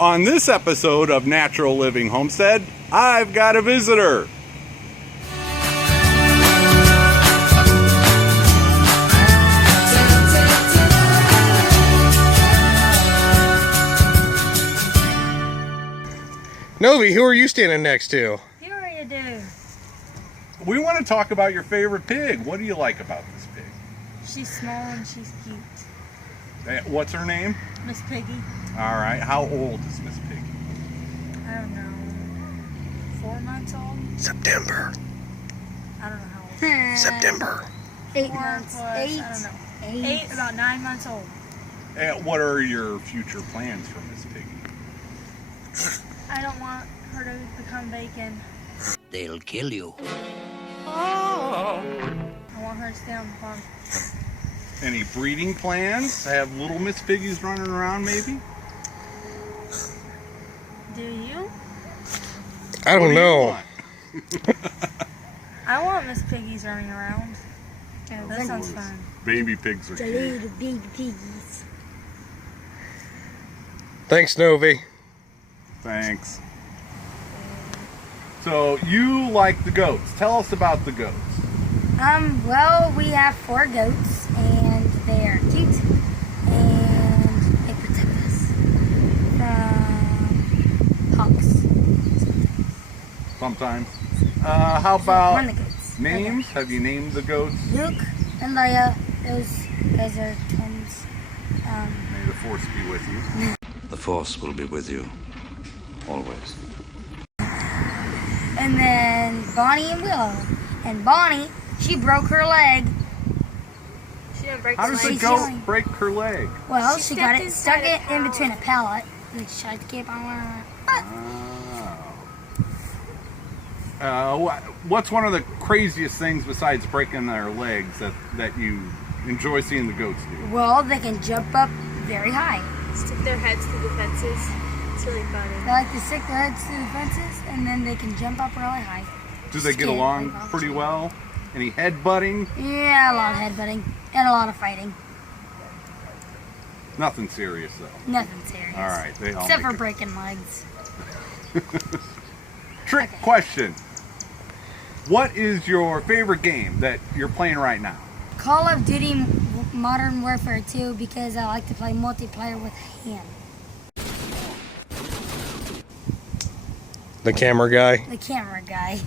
On this episode of Natural Living Homestead, I've got a visitor. Novi, who are you standing next to? Peoria Dude. We want to talk about your favorite pig. What do you like about this pig? She's small and she's cute. What's her name? Miss Piggy. All right. How old is Miss Piggy? I don't know. 4 months old? September. I don't know how old. September. 8 months. I don't know. Eight, about 9 months old. What are your future plans for Miss Piggy? I don't want her to become bacon. They'll kill you. I want her to stay on the farm. Any breeding plans? Have little Miss Piggies running around maybe? Do you? I don't know. I want Miss Piggies running around. Yeah, that sounds fun. Baby pigs are The cute. little baby piggies. Thanks, Novi. Thanks. So you like the goats. Tell us about the goats. Well, we have 4 goats, and they are cute, and they protect us from hawks. Sometimes. How about One of the goats. names? Have you named the goats? Luke and Leia, those guys are twins. May the force be with you. The Force will be with you. Always. And then Bonnie and Willow. And Bonnie, she broke her leg. She didn't break How does the She's goat yelling. break her leg? Well, She she got stepped it stuck inside a it in pallet. between a pallet, and she tried to keep on. What's one of the craziest things besides breaking their legs that you enjoy seeing the goats do? Well, they can jump up very high. Stick their heads through the fences. It's really funny. They like to stick their heads through the fences, and then they can jump up really high. Do they get Scared, along like, pretty well? Any headbutting? Yeah, a lot of headbutting and a lot of fighting. Nothing serious though. Nothing serious. All right, they all Except make for it. breaking legs. Trick question. What is your favorite game that you're playing right now? Call of Duty Modern Warfare 2 because I like to play multiplayer with him. The camera guy. The camera guy.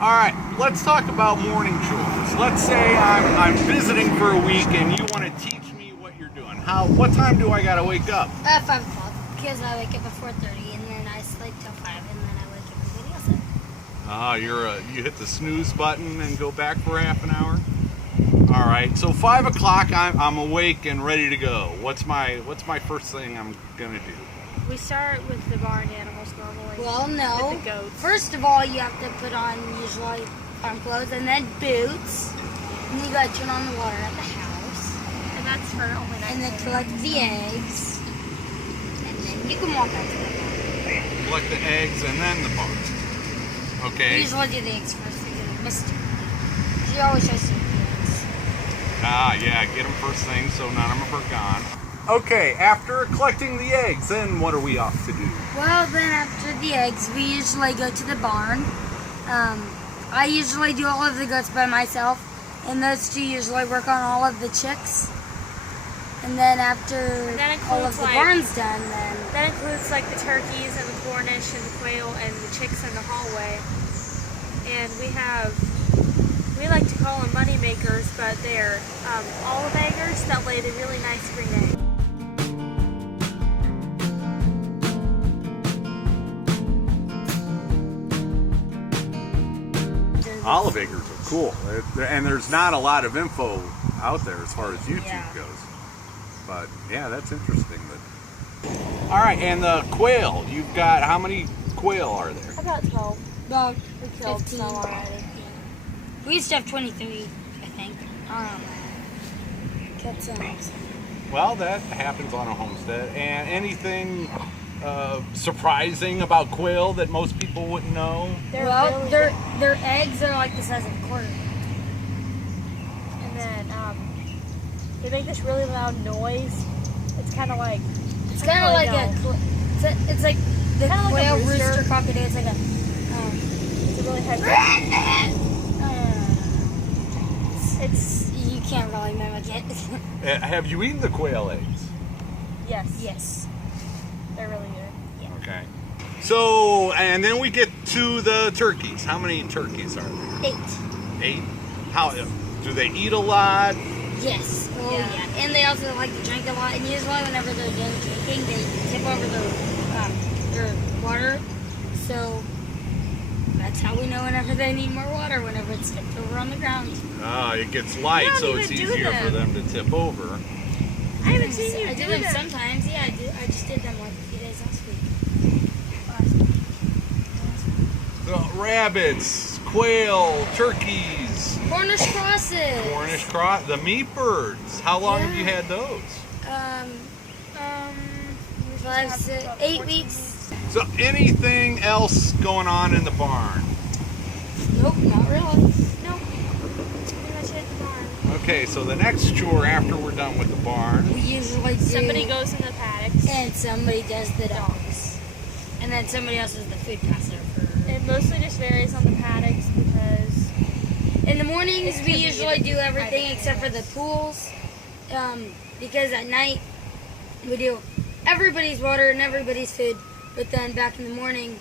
All right, let's talk about morning chores. Let's say I'm visiting for a week and you want to teach me what you're doing. What time do I gotta wake up? 5 o'clock because I wake up at 4:30 and then I sleep till 5 and then I wake everybody else up. You hit the snooze button and go back for half an hour. All right, so 5 o'clock, I'm awake and ready to go. What's my first thing I'm gonna do? We start with the barn animals normally. Well, no. With the goats. First of all, you have to put on usually farm clothes and then boots. And you gotta turn on the water at the house. And that's for only night. And then collect the eggs. And then you can walk out to the barn. Collect the eggs and then the barn. We Okay. usually do the eggs first because of Misty. She always tries to do the eggs. Yeah, get them first thing so none of them are gone. Okay, after collecting the eggs, then what are we off to do? Well, then after the eggs, we usually go to the barn. I usually do all of the goats by myself, and those 2 usually work on all of the chicks. And then after That all of includes, the like- barn's done, then That includes like the turkeys and the Cornish and the quail and the chicks in the hallway. And we like to call them money makers, but they're olive eggers that lay the really nice green egg. Olive acres are cool, and there's not a lot of info out there as far as YouTube goes. But yeah, that's interesting. All right, and the quail. You've got how many quail are there? About 12. about We killed 15. some already. We used to have 23, I think. Killed some. Well, that happens on a homestead. And anything surprising about quail that most people wouldn't know? They're Their eggs are like the size of a quarter. And then they make this really loud noise. It's kind of like It's kind of like it's like the Kinda like a quail rooster. rooster cockatoo. It's like a It's a really high It's you can't really mimic it. Have you eaten the quail eggs? yes. Yes. They're really good. Okay. So, and then we get to the turkeys. How many turkeys are there? 8. 8. How do they eat a lot? Yes. Oh Yeah. yeah. And they also like to drink a lot. And usually whenever they're done drinking, they tip over their water. So that's how we know whenever they need more water. Whenever it's tipped over on the ground. It gets light, You don't so it's even do easier for them to tip over. I haven't seen you I do do them that. sometimes. Yeah, I just did them like a few days last week. The rabbits, quail, turkeys, Cornish crosses. Cornish cross, the meat birds. How long have you had those? 5, 6, 8 weeks. So, anything else going on in the barn? Nope, not really. No. Pretty much it. Barn. Okay, so the next chore after we're done with the barn. We usually do. Somebody goes in the paddocks. And somebody does the dogs. And then somebody else is the food passer. It mostly just varies on the paddocks because In the mornings, It we can be usually do everything either except for the pools. Because at night, we do everybody's water and everybody's food. But then back in the morning,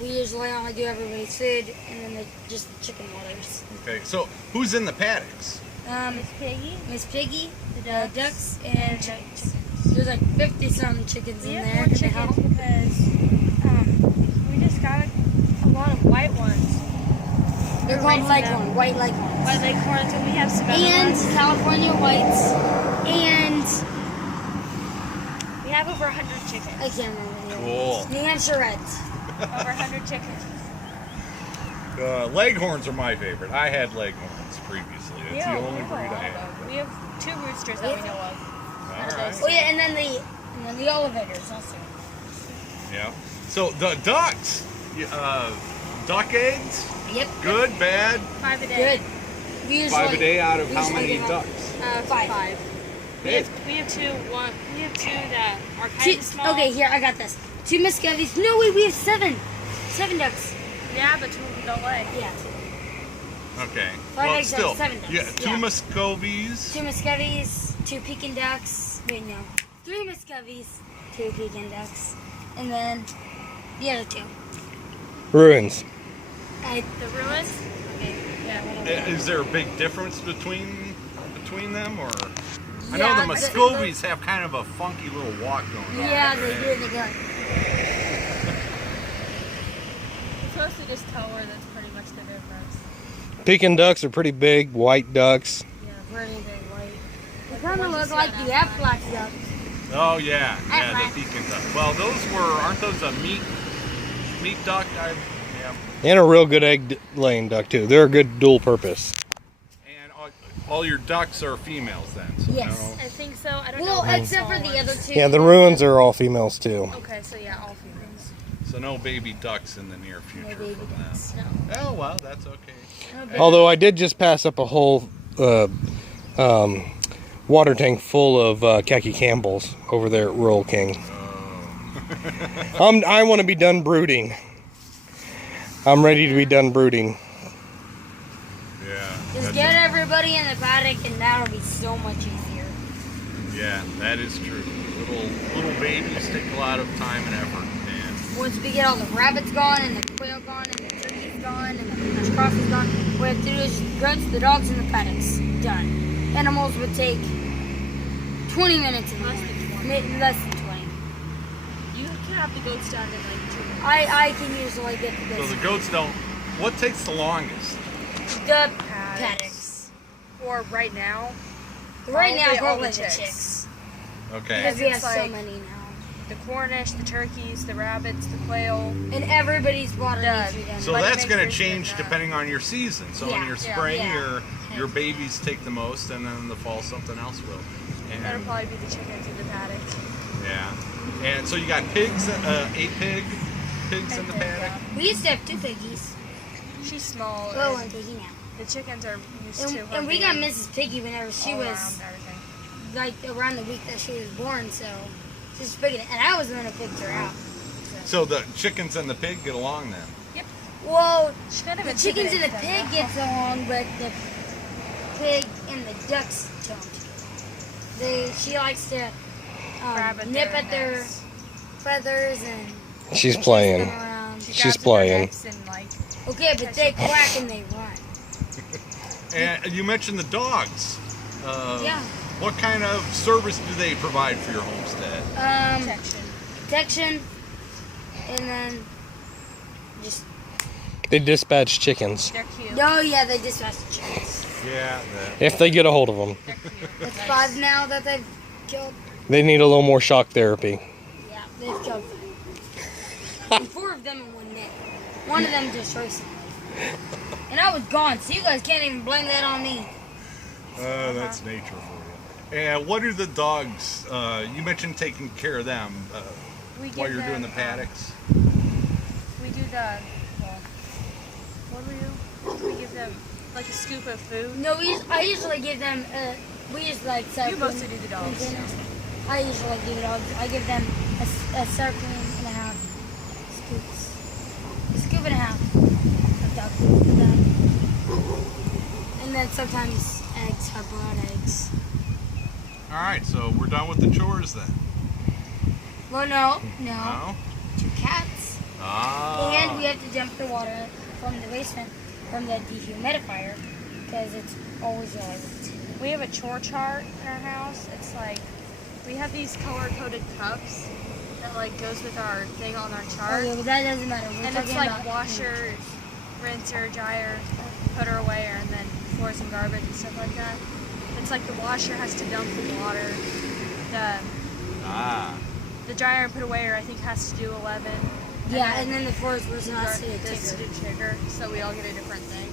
we usually only do everybody's food and then just the chicken waters. Okay, so who's in the paddocks? Miss Piggy, Miss Piggy, the ducks, and chickens. There's like 50-something chickens we in have there. more in the chickens house. because we just got a lot of white ones. They're We're called raising leghorn, them. white leghorns. White leghorns, and we have some other And ones. California whites. And We have over 100 chickens. I can't remember the other Cool. ones. New Hampshire Reds. Over 100 chickens. Leghorns are my favorite. I had leghorns previously. It's the only breed I had. We have 2 roosters that we know of. All right. Oh yeah, and then the elevators also. Yeah. So the ducks, duck eggs, Yep. good, bad, 5 a day. Good. We usually, 5 a day out of we how usually many get like ducks? 5. We Hey. have 2. We have 2 that are kind two, of small. okay, here I got this. 2 Muscovies. No wait, we have 7. 7 ducks. Yeah, but 2 of them don't lay. Yeah. Okay. 5 Well, eggs still, are 7 ducks. yeah, 2 Yeah. Muscovies. 2 Muscovies, 2 Pekin ducks. Wait, no. 3 Muscovies, 2 Pekin ducks, and then the other 2. Ruins. The ruins? Okay. Yeah. Whatever. Is there a big difference between them, or? I know Yeah, the the- Muscovies have kind of a funky little walk going on. Yeah, they do. They go. It's mostly just color that's pretty much the difference. Pekin ducks are pretty big, white ducks. Yeah, very big white. They kind of look like the Aflac ducks. Oh yeah, yeah, Right. the Pekin duck. Well, aren't those a meat duck? Yeah. And a real good laying duck, too. They're a good dual purpose. And all your ducks are females then. So Yes. no- I think so. I don't Well, know. except for the other 2. Yeah, the ruins are all females, too. Okay, so yeah, all females. So no baby ducks in the near future baby for them. ducks. Oh well, that's okay. Although I did just pass up a whole water tank full of khaki Campbells over there at Rural King. I want to be done brooding. I'm ready to be done brooding. Yeah. Just get everybody in the paddock, and that'll be so much easier. Yeah, that is true. Little babies take a lot of time and effort, and Once we get all the rabbits gone, and the quail gone, and the turkeys gone, and the Cornish crosses gone, what we have to do is just goats, the dogs, and the paddocks. Done. Animals would take 20 minutes in the morning. Less than 20. You can have the goats done in like 2 minutes. I can usually get the so goats. the goats don't. What takes the longest? The paddocks. Or right now, Right now, Probably all probably the the chicks. chicks. Okay. Because we have It's so like- many now. the Cornish, the turkeys, the rabbits, the quail. And everybody's water Done. needs to be done. So Money that's going to makers change and, depending on your season. So in Yeah, your yeah, spring, yeah. your babies take the most, and then in the fall something else will. That'll And probably be the chickens in the paddocks. yeah, and so you got pigs, 8 pigs in the paddock. We used to have 2 piggies. She's small. Oh, and and piggy now. the chickens are used to her And we got being Mrs. Piggy whenever she all was around everything. like around the week that she was born, so just picking it. And I was the one who picked her out. So the chickens and the pig get along then? Well, Kind of the chickens and the intimidates pig them, gets along, but the pig and the ducks don't. She likes to Grab at nip their at their necks. feathers and She's chase playing. them around. She She's grabs at their playing. necks and, like, Okay, but they quack and they run. And you mentioned the dogs. Yeah. What kind of service do they provide for your homestead? Protection, and then just. They dispatch chickens. they're cute. Oh yeah, they dispatch the chickens. Yeah. If they get a hold of them. They're cute. That's 5 now that they've killed. They need a little more shock therapy. Yeah, they've killed 5. And 4 of them in one day. One of them just recently. And I was gone, so you guys can't even blame that on me. That's nature for you. And what are the dogs? You mentioned taking care of them We give while you're doing them, the paddocks. We do the. What do we do? We give them like a scoop of food. No, I usually give them. We just like soak You them mostly do the in dogs. dinners. I usually do the dogs. I give them a serving and a half scoops. A scoop and a half of dog food for them. And then sometimes eggs, hard-boiled eggs. All right, so we're done with the chores then. Well, no. No? 2 cats. Ah. And we have to dump the water from the basement from the dehumidifier because it's always really wet. We have a chore chart in our house. It's like we have these color-coded cups that like goes with our thing on our chart. Okay, but that doesn't matter. We're And talking it's like about washer, rinser, dryer, put her away, and then floors and garbage and stuff like that. It's like the washer has to dump the water. The dryer and put away, I think, has to do 11. Yeah, and then the floors was not to This ticker. to trigger, so we all get a different thing.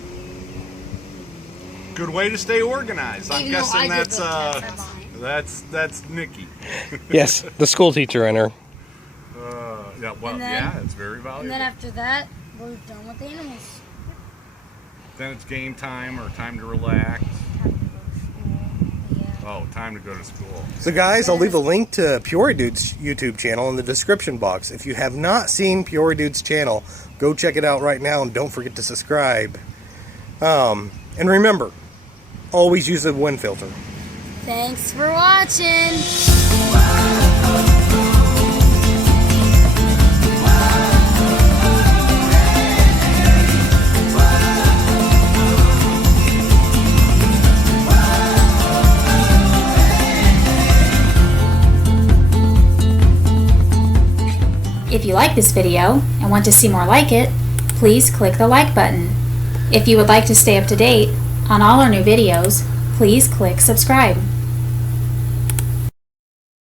Good way to stay organized. I'm Even though guessing I did that's look at mine. that's Nikki. Yes, the school teacher in her. Yeah, well, And then- yeah, it's very valuable. And then after that, we're done with the animals. Then it's game time or time to relax. Yeah. Oh, time to go to school. So guys, I'll leave a link to Peoria Dude's YouTube channel in the description box. If you have not seen Peoria Dude's channel, go check it out right now and don't forget to subscribe. And remember, always use a wind filter. Thanks for watching. If you like this video and want to see more like it, please click the like button. If you would like to stay up to date on all our new videos, please click subscribe.